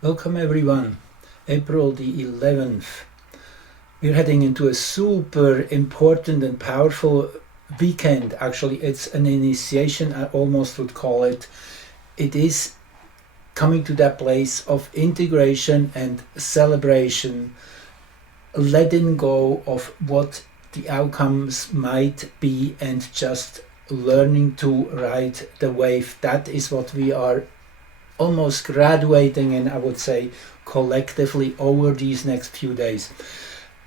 Welcome everyone. April the 11th. We're heading into a super important and powerful weekend. Actually, it's an initiation, I almost would call it. It is coming to that place of integration and celebration, letting go of what the outcomes might be and just learning to ride the wave. That is what we are almost graduating in, I would say, collectively over these next few days.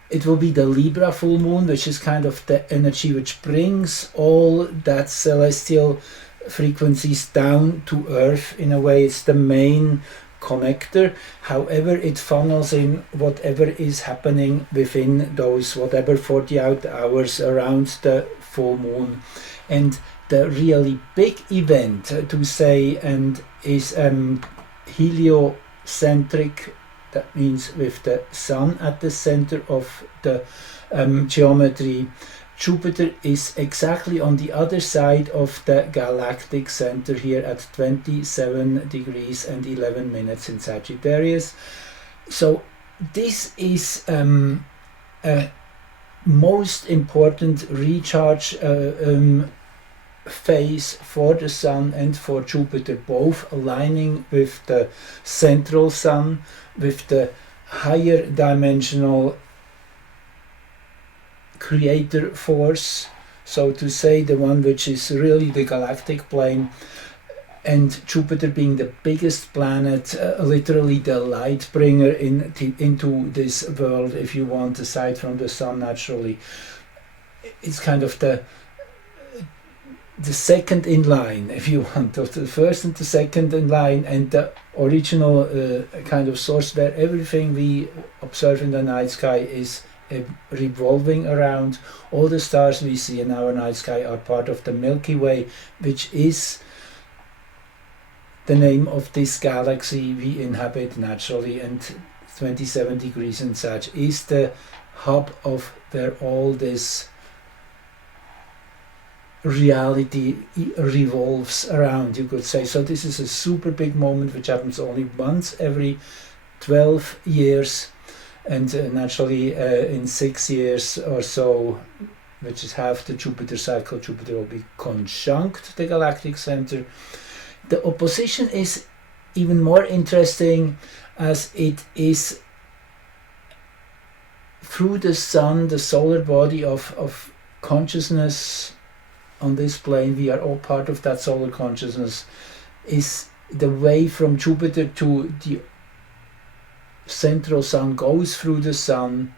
It will be the Libra full moon, which is kind of the energy which brings all that celestial frequencies down to Earth. In a way, it's the main connector. However, it funnels in whatever is happening within those whatever 48 hours around the full moon. And the really big event to say and is heliocentric. That means with the sun at the center of the geometry. Jupiter is exactly on the other side of the galactic center here at 27 degrees and 11 minutes in Sagittarius. So this is a most important recharge phase for the Sun and for Jupiter, both aligning with the central Sun, with the higher dimensional creator force, so to say, the one which is really the galactic plane, and Jupiter being the biggest planet, literally the light bringer into this world, if you want, aside from the Sun naturally. It's kind of the second in line, if you want, of the first and the second in line, and the original kind of source where everything we observe in the night sky is revolving around. All the stars we see in our night sky are part of the Milky Way, which is the name of this galaxy we inhabit naturally, and 27 degrees in Sag is the hub of where all this reality revolves around, you could say. So this is a super big moment which happens only once every 12 years, and naturally in 6 years or so, which is half the Jupiter cycle, Jupiter will be conjunct the galactic center. The opposition is even more interesting as it is through the Sun, the solar body of consciousness. On this plane, we are all part of that solar consciousness. Is the way from Jupiter to the central Sun goes through the Sun,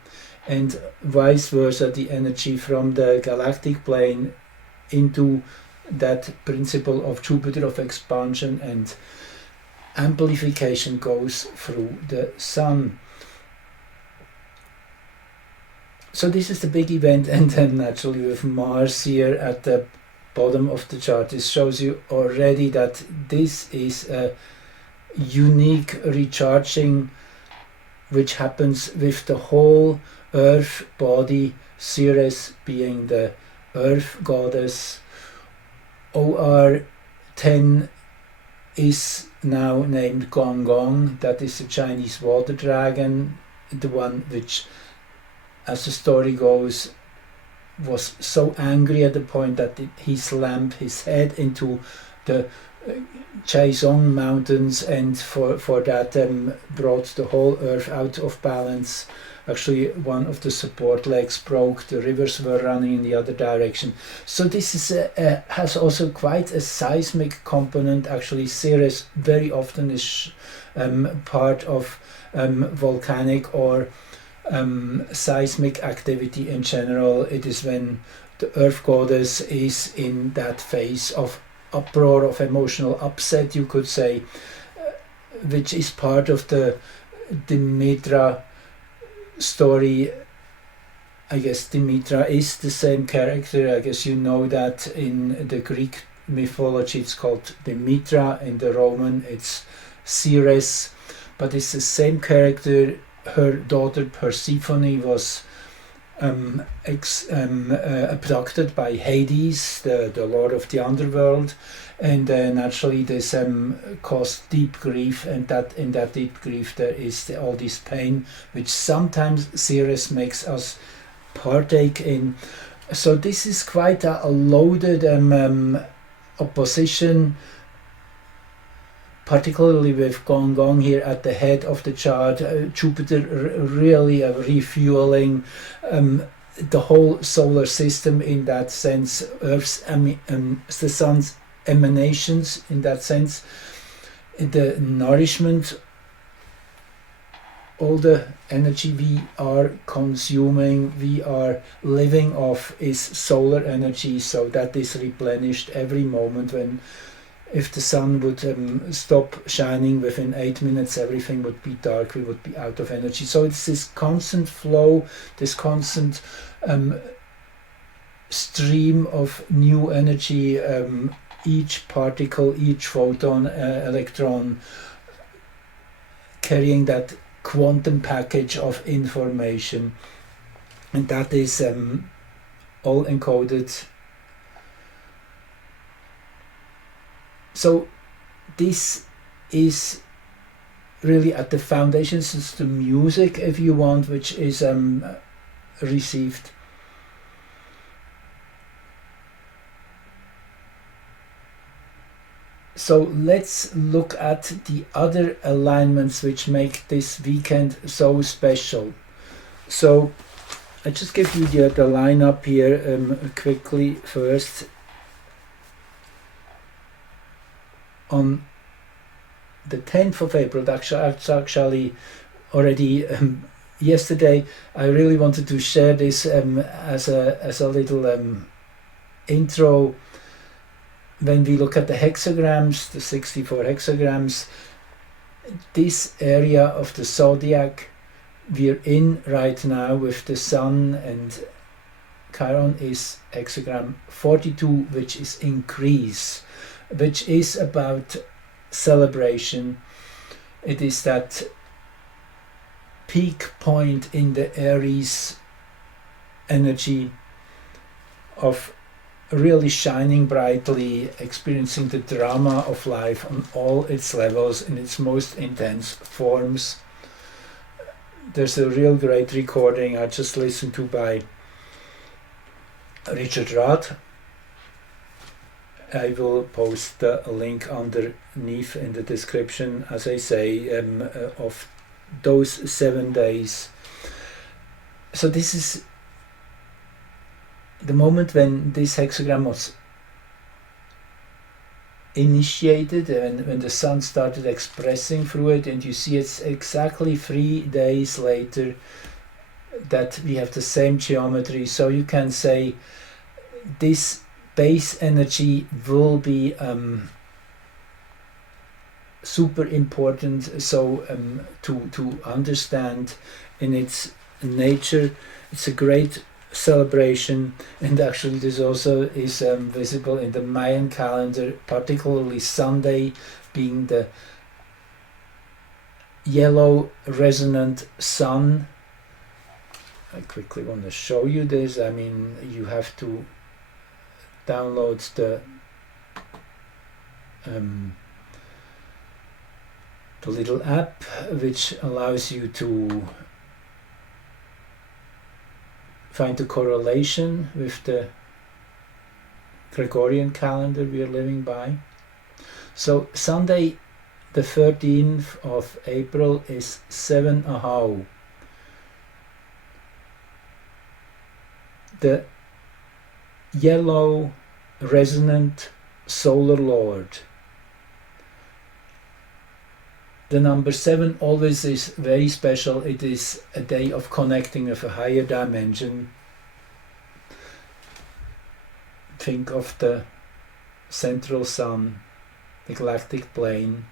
and vice versa, the energy from the galactic plane into that principle of Jupiter of expansion and amplification goes through the Sun. So this is the big event, and then naturally with Mars here at the bottom of the chart, this shows you already that this is a unique recharging which happens with the whole Earth body, Ceres being the Earth goddess. OR10 is now named Gong Gong, that is the Chinese water dragon, the one which, as the story goes, was so angry at the point that he slammed his head into the Chaisong mountains, and for that brought the whole earth out of balance. Actually, one of the support legs broke, the rivers were running in the other direction. So this is has also quite a seismic component. Actually, Ceres very often is part of volcanic or seismic activity in general. It is when the Earth goddess is in that phase of uproar, of emotional upset, you could say, which is part of the Demetra story. I guess Demetra is the same character. I guess you know that in the Greek mythology it's called Demetra, in the Roman it's Ceres, but it's the same character. Her daughter Persephone was abducted by Hades, the lord of the underworld, and naturally this caused deep grief, and that in that deep grief there is all this pain, which sometimes Ceres makes us partake in. So this is quite a loaded opposition, particularly with Gong Gong here at the head of the chart. Jupiter really refueling the whole solar system in that sense, Earth's the sun's emanations in that sense, the nourishment, all the energy we are consuming, we are living off, is solar energy, so that is replenished every moment. When if the sun would stop shining within 8 minutes, everything would be dark, we would be out of energy. So it's this constant flow, this constant stream of new energy, each particle, each photon, electron, carrying that quantum package of information, and that is all encoded. So this is really at the foundations. It's the music, if you want, which is received. So let's look at the other alignments which make this weekend so special. So I just give you the lineup here quickly first. On the 10th of April, actually already yesterday, I really wanted to share this as a little intro. When we look at the hexagrams, the 64 hexagrams, this area of the zodiac we're in right now with the Sun and Chiron is hexagram 42, which is increase, which is about celebration. It is that peak point in the Aries energy of really shining brightly, experiencing the drama of life on all its levels in its most intense forms. There's a real great recording I just listened to by Richard Rath. I will post a link underneath in the description, as I say, of those 7 days. So this is the moment when this hexagram was initiated, and when the sun started expressing through it, and you see it's exactly 3 days later that we have the same geometry. So you can say this base energy will be super important, so to understand in its nature. It's a great celebration, and actually this also is visible in the Mayan calendar, particularly Sunday being the yellow resonant sun. I quickly want to show you this. I mean, you have to download the little app which allows you to find the correlation with the Gregorian calendar we are living by. So Sunday the 13th of April is 7 Ahau. The yellow resonant solar lord. The number 7 always is very special. It is a day of connecting with a higher dimension. Think of the central sun, the galactic plane.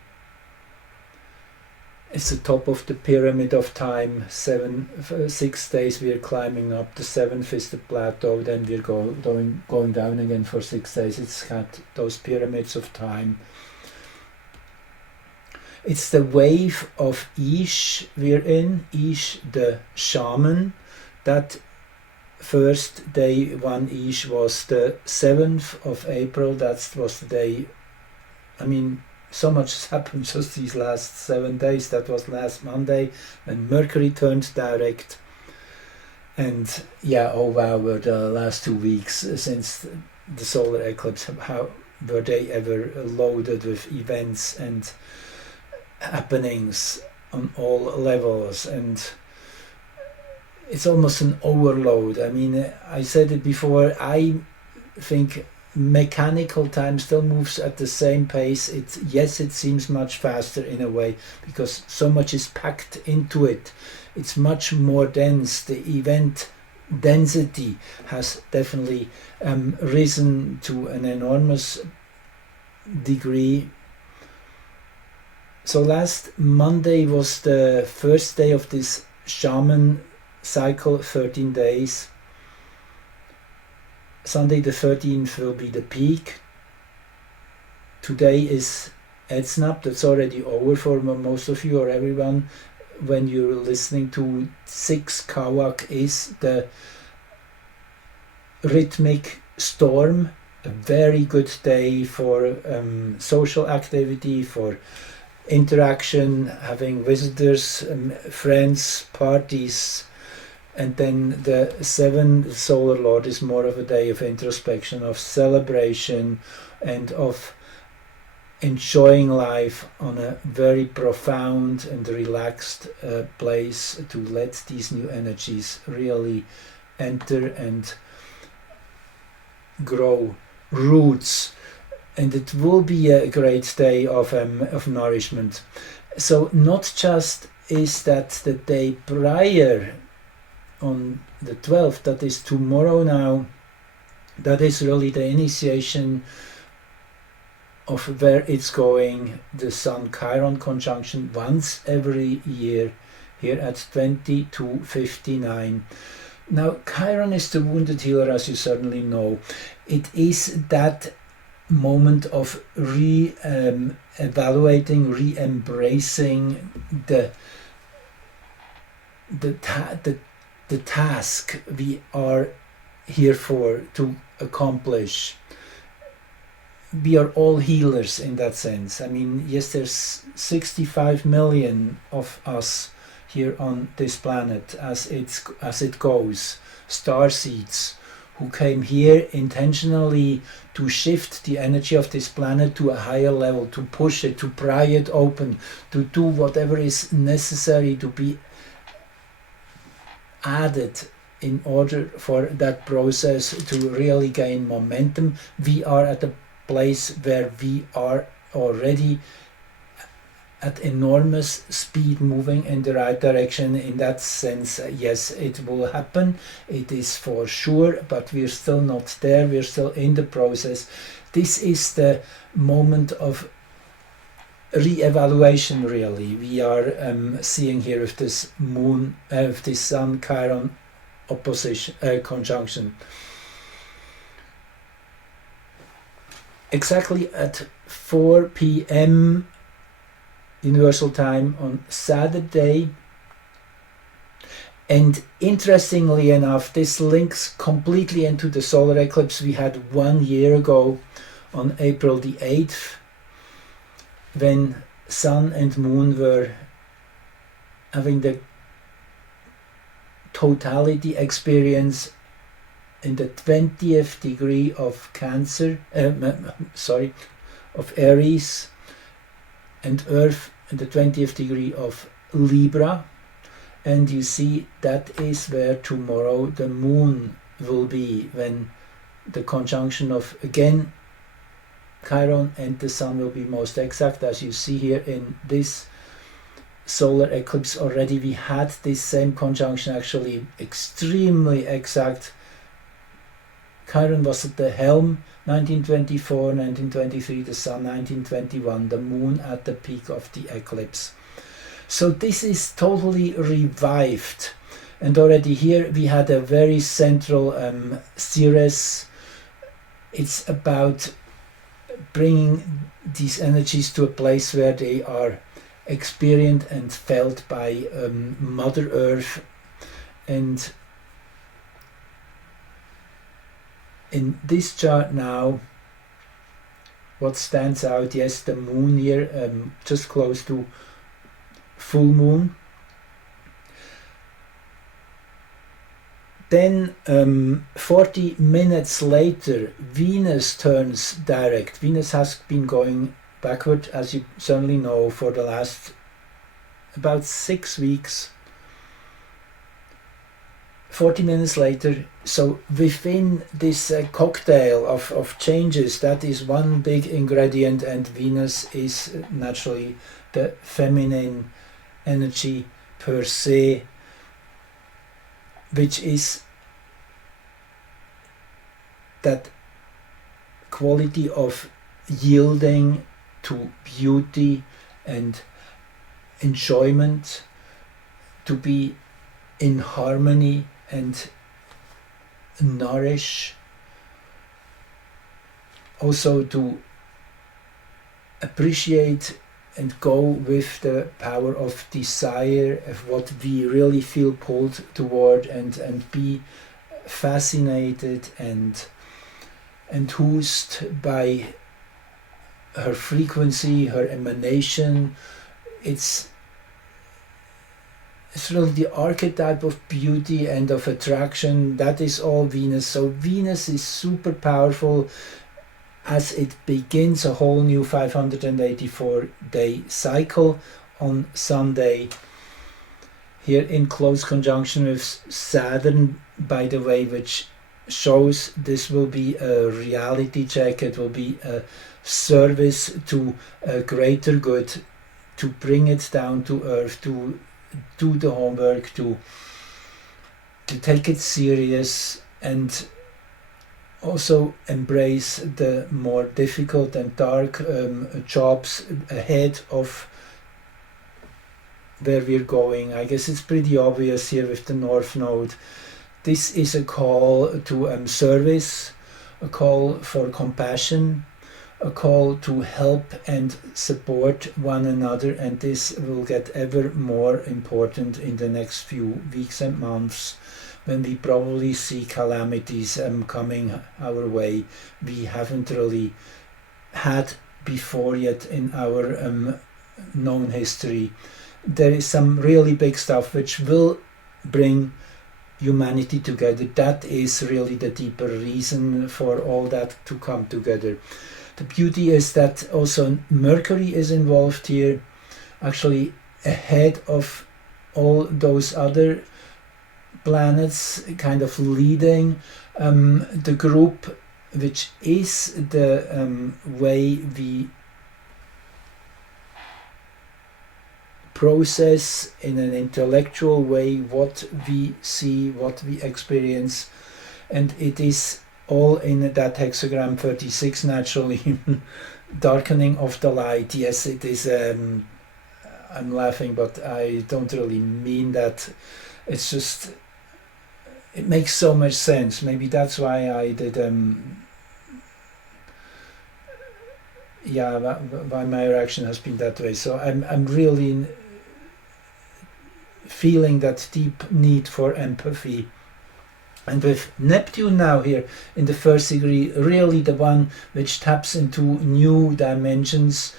It's the top of the pyramid of time. 6 days we are climbing up. The 7th is the plateau. Then we're going down again for 6 days. It's got those pyramids of time. It's the wave of Ish we're in. Ish, the shaman, that first day 1-ish was the 7th of April. That was the day. I mean, so much has happened just these last 7 days. That was last Monday when Mercury turned direct. And yeah, oh wow, were the last 2 weeks since the solar eclipse, how were they ever loaded with events and happenings on all levels, and it's almost an overload. I mean, I said it before, I think mechanical time still moves at the same pace. Yes, it seems much faster in a way because so much is packed into it. It's much more dense. The event density has definitely risen to an enormous degree. So last Monday was the first day of this shaman cycle, 13 days. Sunday the 13th will be the peak. Today is Edsnap, that's already over for most of you or everyone. When you're listening to 6 Kawak is the rhythmic storm, a very good day for social activity, for interaction, having visitors, friends, parties. And then the 7 solar lord is more of a day of introspection, of celebration, and of enjoying life on a very profound and relaxed place, to let these new energies really enter and grow roots. And it will be a great day of nourishment. So not just is that the day prior, on the 12th, that is tomorrow now, that is really the initiation of where it's going, the Sun-Chiron conjunction once every year here at 22:59. Now, Chiron is the wounded healer, as you certainly know. It is that moment of evaluating, re-embracing the task we are here for to accomplish. We are all healers in that sense. I mean, yes, there's 65 million of us here on this planet as it goes, starseeds who came here intentionally to shift the energy of this planet to a higher level, to push it, to pry it open, to do whatever is necessary to be added in order for that process to really gain momentum. We are at a place where we are already at enormous speed moving in the right direction. In that sense, yes, it will happen. It is for sure, but we're still not there. We're still in the process. This is the moment of re-evaluation, really. We are seeing here with this moon, with this Sun-Chiron opposition, conjunction. Exactly at 4 p.m. Universal Time on Saturday. And interestingly enough, this links completely into the solar eclipse we had 1 year ago on April the 8th, when Sun and Moon were having the totality experience in the 20th degree of Cancer, of Aries, and Earth in the 20th degree of Libra. And you see, that is where tomorrow the Moon will be, when the conjunction of, again, Chiron and the Sun will be most exact. As you see here in this solar eclipse already, we had this same conjunction, actually extremely exact. Chiron was at the helm 1924, 1923, the Sun 1921, the Moon at the peak of the eclipse. So this is totally revived. And already here we had a very central series. It's about bringing these energies to a place where they are experienced and felt by Mother Earth, and in this chart now, what stands out, yes, the moon here, just close to full moon. Then 40 minutes later, Venus turns direct. Venus has been going backward, as you certainly know, for the last about 6 weeks. 40 minutes later, so within this cocktail of changes, that is one big ingredient, and Venus is naturally the feminine energy per se, which is that quality of yielding to beauty and enjoyment, to be in harmony and nourish, also to appreciate and go with the power of desire, of what we really feel pulled toward, and be fascinated and enthused by her frequency, her emanation. It's really the archetype of beauty and of attraction. That is all Venus. So Venus is super powerful as it begins a whole new 584-day cycle on Sunday, here in close conjunction with Saturn, by the way, which shows this will be a reality check. It will be a service to a greater good, to bring it down to earth, to do the homework, to take it serious, and also embrace the more difficult and dark jobs ahead of where we're going. I guess it's pretty obvious here with the North Node. This is a call to service, a call for compassion, a call to help and support one another, and this will get ever more important in the next few weeks and months, when we probably see calamities coming our way we haven't really had before yet in our known history. There is some really big stuff which will bring humanity together. That is really the deeper reason for all that to come together. The beauty is that also Mercury is involved here, actually ahead of all those other planets, kind of leading the group, which is the way we process in an intellectual way what we see, what we experience, and it is all in that hexagram 36 naturally. Darkening of the light. Yes, it is. I'm laughing, but I don't really mean that. It's just, it makes so much sense. Maybe that's why I did why my reaction has been that way. So I'm really feeling that deep need for empathy. And with Neptune now here in the first degree, really the one which taps into new dimensions,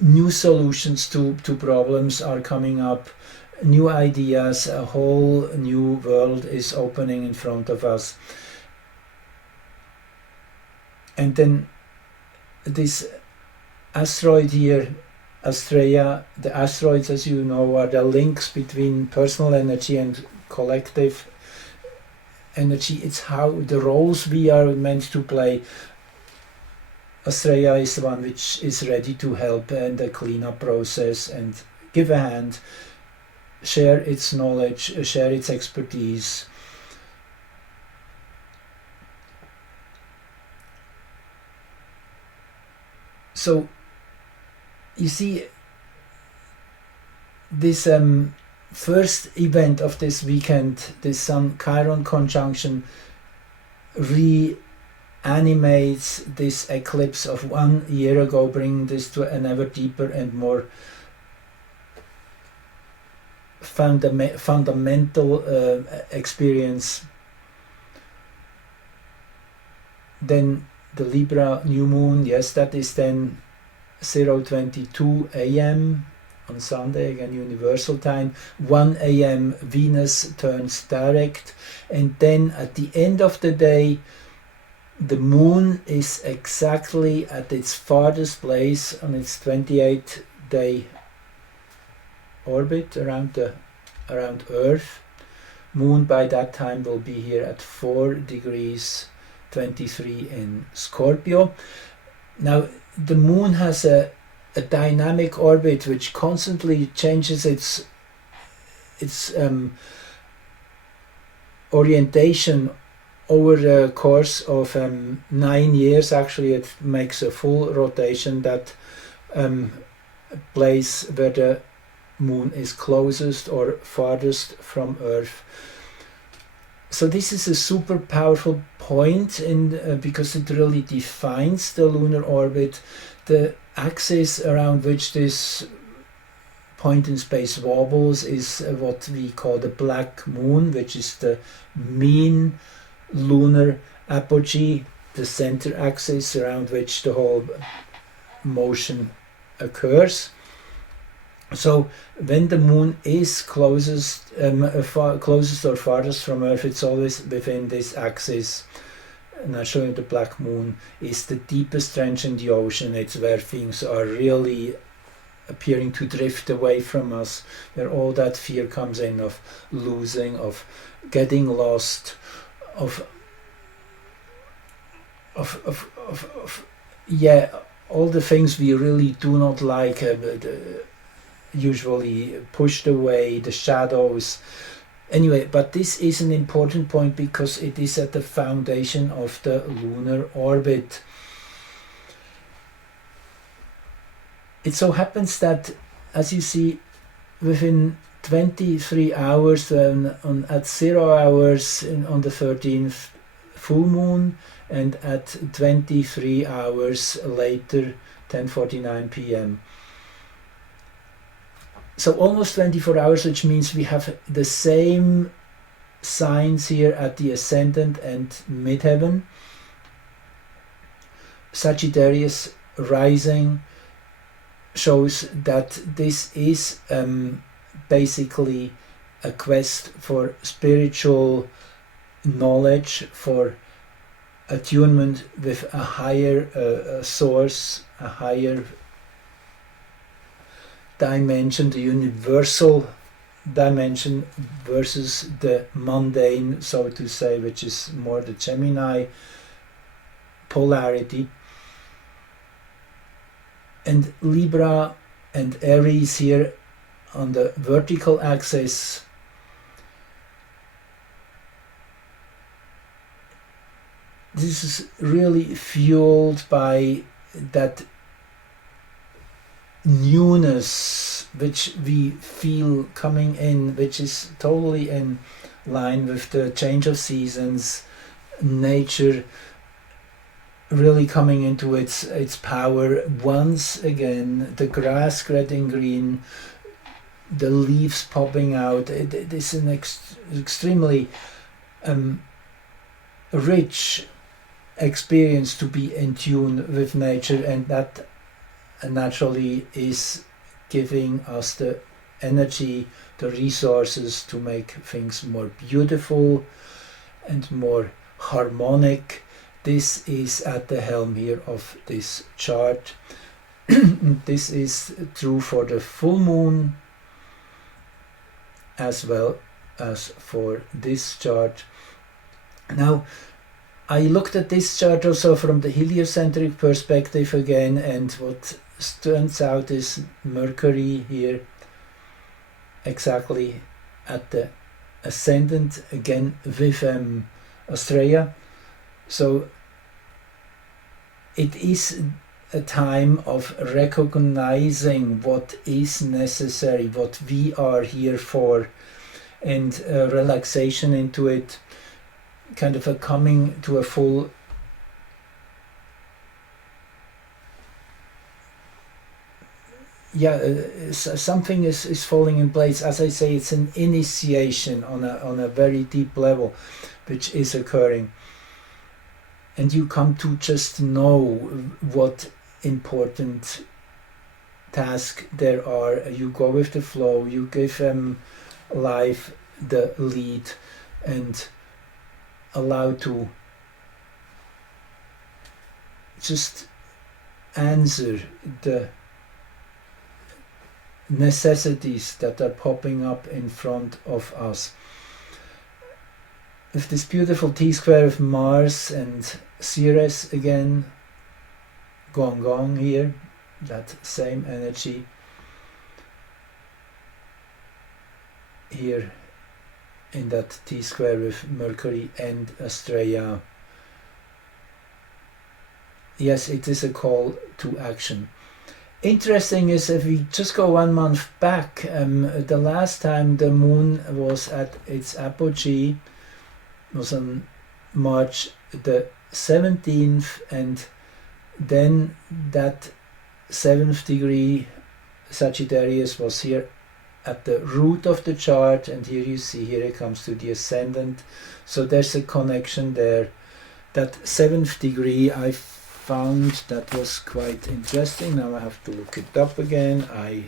new solutions to problems are coming up, new ideas, a whole new world is opening in front of us. And then this asteroid here, Astrea, the asteroids, as you know, are the links between personal energy and collective energy. It's how the roles we are meant to play. Astrea is the one which is ready to help in the cleanup process and give a hand, share its knowledge, share its expertise. So you see, this first event of this weekend, this Sun-Chiron conjunction, reanimates this eclipse of 1 year ago, bringing this to an ever deeper and more fundamental experience. then the Libra new moon, yes, that is then 0:22 a.m. on Sunday, again universal time. 1 a.m. Venus turns direct, and then at the end of the day the moon is exactly at its farthest place on its 28-day orbit around Earth. Moon by that time will be here at 4 degrees 23 in Scorpio. Now the moon has a dynamic orbit which constantly changes its orientation over the course of 9 years. Actually, it makes a full rotation, that place where the moon is closest or farthest from Earth. So this is a super powerful point because it really defines the lunar orbit. The axis around which this point in space wobbles is what we call the black moon, which is the mean lunar apogee, the center axis around which the whole motion occurs. So when the moon is closest or farthest from Earth, it's always within this axis. And I'll show you the black moon is the deepest trench in the ocean. It's where things are really appearing to drift away from us, where all that fear comes in of losing, of getting lost, of all the things we really do not like, usually pushed away, the shadows. Anyway, but this is an important point because it is at the foundation of the lunar orbit. It so happens that, as you see, within 23 hours at 0 hours on the 13th full moon, and at 23 hours later, 10:49 p.m. So almost 24 hours, which means we have the same signs here at the ascendant and midheaven. Sagittarius rising shows that this is basically a quest for spiritual knowledge, for attunement with a higher source, a higher dimension, the universal dimension versus the mundane, so to say, which is more the Gemini polarity. And Libra and Aries here on the vertical axis. This is really fueled by that newness which we feel coming in, which is totally in line with the change of seasons, nature really coming into its power once again, the grass getting green, the leaves popping out. It is an extremely rich experience to be in tune with nature, and that naturally is giving us the energy, the resources to make things more beautiful and more harmonic. This is at the helm here of this chart. This is true for the full moon as well as for this chart. Now, I looked at this chart also from the heliocentric perspective again, and what turns out is Mercury here exactly at the ascendant, again with Australia. So it is a time of recognizing what is necessary, what we are here for, and relaxation into it, kind of a coming to a full something is falling in place. As I say, it's an initiation on a very deep level which is occurring. and you come to just know what important tasks there are. You go with the flow, you give life the lead, and allow to just answer the necessities that are popping up in front of us. With this beautiful T-square of Mars and Ceres again, Gong Gong here, that same energy here in that T-square with Mercury and Astrea. Yes, it is a call to action. Interesting is, if we just go 1 month back, the last time the moon was at its apogee was on March the 17th, and then that 7th degree Sagittarius was here at the root of the chart, and here you see, here it comes to the ascendant, so there's a connection there. That 7th degree I found that was quite interesting. Now I have to look it up again. I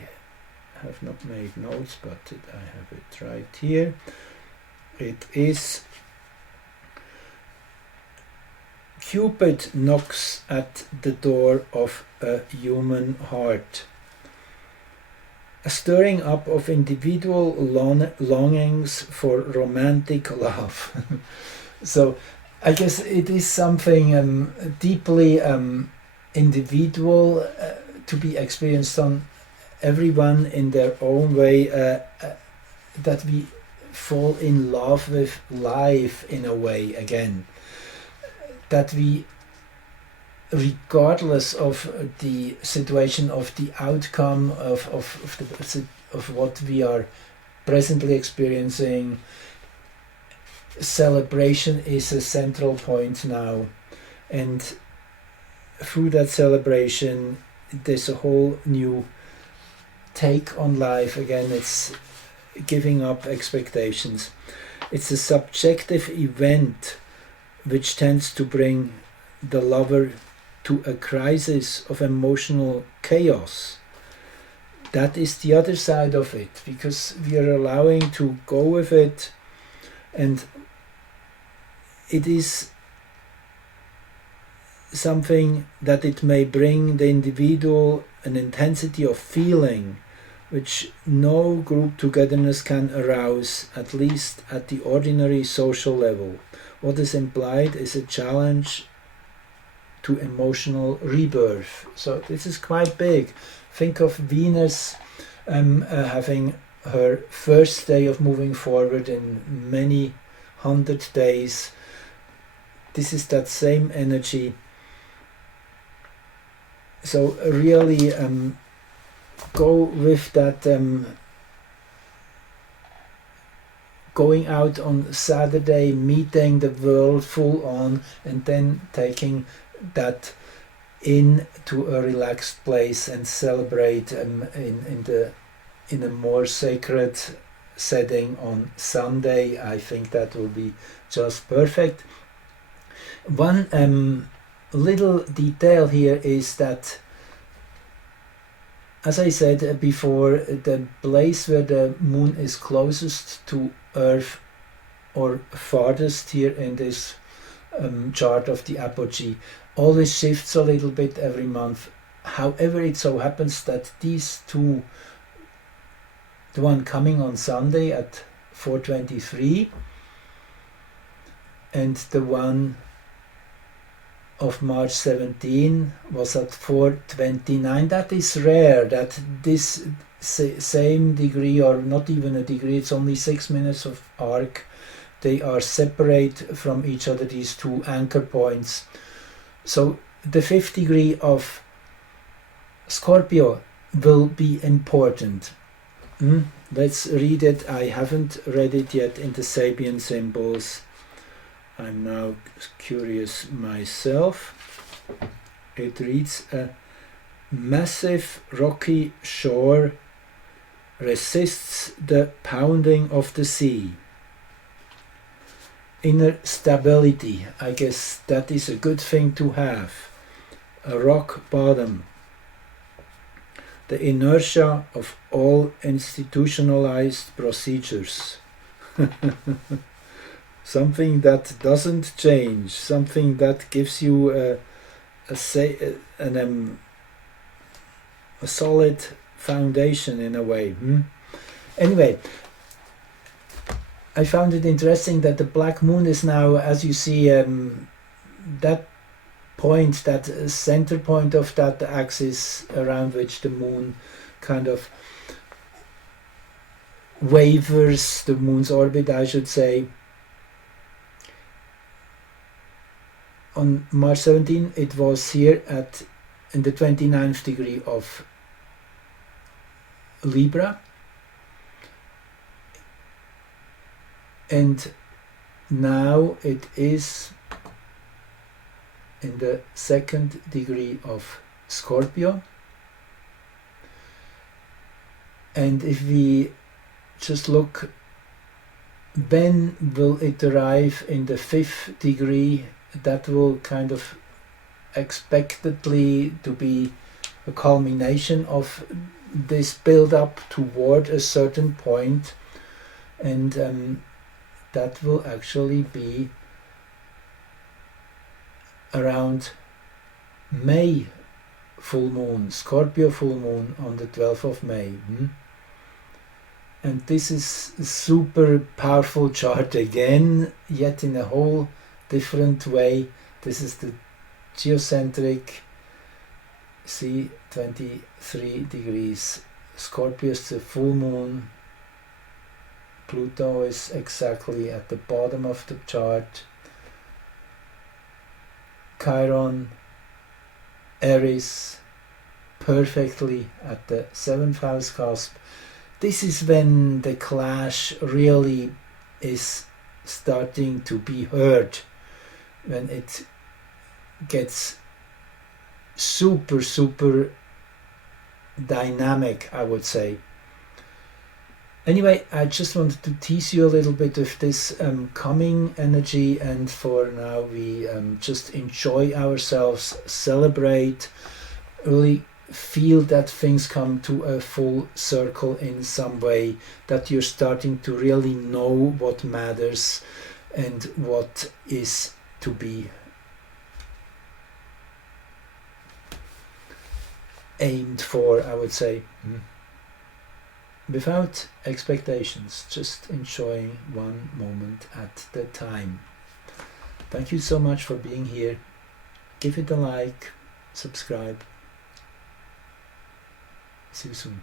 have not made notes, but I have it right here. It is Cupid knocks at the door of a human heart. A stirring up of individual longings for romantic love. So I guess it is something deeply individual to be experienced on everyone in their own way, that we fall in love with life in a way again. That we, regardless of the situation, of the outcome of what we are presently experiencing, celebration is a central point now, and through that celebration there's a whole new take on life again. It's giving up expectations. It's a subjective event which tends to bring the lover to a crisis of emotional chaos. That is the other side of it, because we are allowing to go with it, and it is something that it may bring the individual an intensity of feeling which no group togetherness can arouse, at least at the ordinary social level. What is implied is a challenge to emotional rebirth. So this is quite big. Think of Venus having her first day of moving forward in many 100 days. This is that same energy. So really go with that, going out on Saturday, meeting the world full on, and then taking that into a relaxed place and celebrate in a more sacred setting on Sunday. I think that will be just perfect. One little detail here is that, as I said before, the place where the moon is closest to Earth, or farthest here in this chart of the apogee, always shifts a little bit every month. However, it so happens that these two, the one coming on Sunday at 4:23 and the one of March 17 was at 4:29. That is rare, that this same degree, or not even a degree, it's only 6 minutes of arc, they are separate from each other, these two anchor points. So the 5th degree of Scorpio will be important. Let's read it. I haven't read it yet in the Sabian symbols. I'm now curious myself. It reads: a massive rocky shore resists the pounding of the sea. inner stability. I guess that is a good thing to have. A rock bottom. The inertia of all institutionalized procedures. Something that doesn't change, something that gives you a solid foundation in a way. Anyway, I found it interesting that the black moon is now, as you see, that point, that center point of that axis around which the moon kind of wavers, the moon's orbit, I should say. On March 17, it was here in the 29th degree of Libra, and now it is in the 2nd degree of Scorpio. And if we just look, when will it arrive in the 5th degree? That will kind of expectedly to be a culmination of this build-up toward a certain point, and that will actually be around May full moon, Scorpio full moon on the 12th of May. And this is a super powerful chart again, yet in a whole different way. This is the geocentric, see, 23 degrees. Scorpio is the full moon. Pluto is exactly at the bottom of the chart. Chiron, Aries, perfectly at the 7th house cusp. This is when the clash really is starting to be heard, when it gets super dynamic, I would say. Anyway, I just wanted to tease you a little bit of this coming energy, and for now we just enjoy ourselves, celebrate, really feel that things come to a full circle in some way, that you're starting to really know what matters and what is to be aimed for, I would say. Without expectations, just enjoying one moment at the time. Thank you so much for being here. Give it a like, subscribe. See you soon.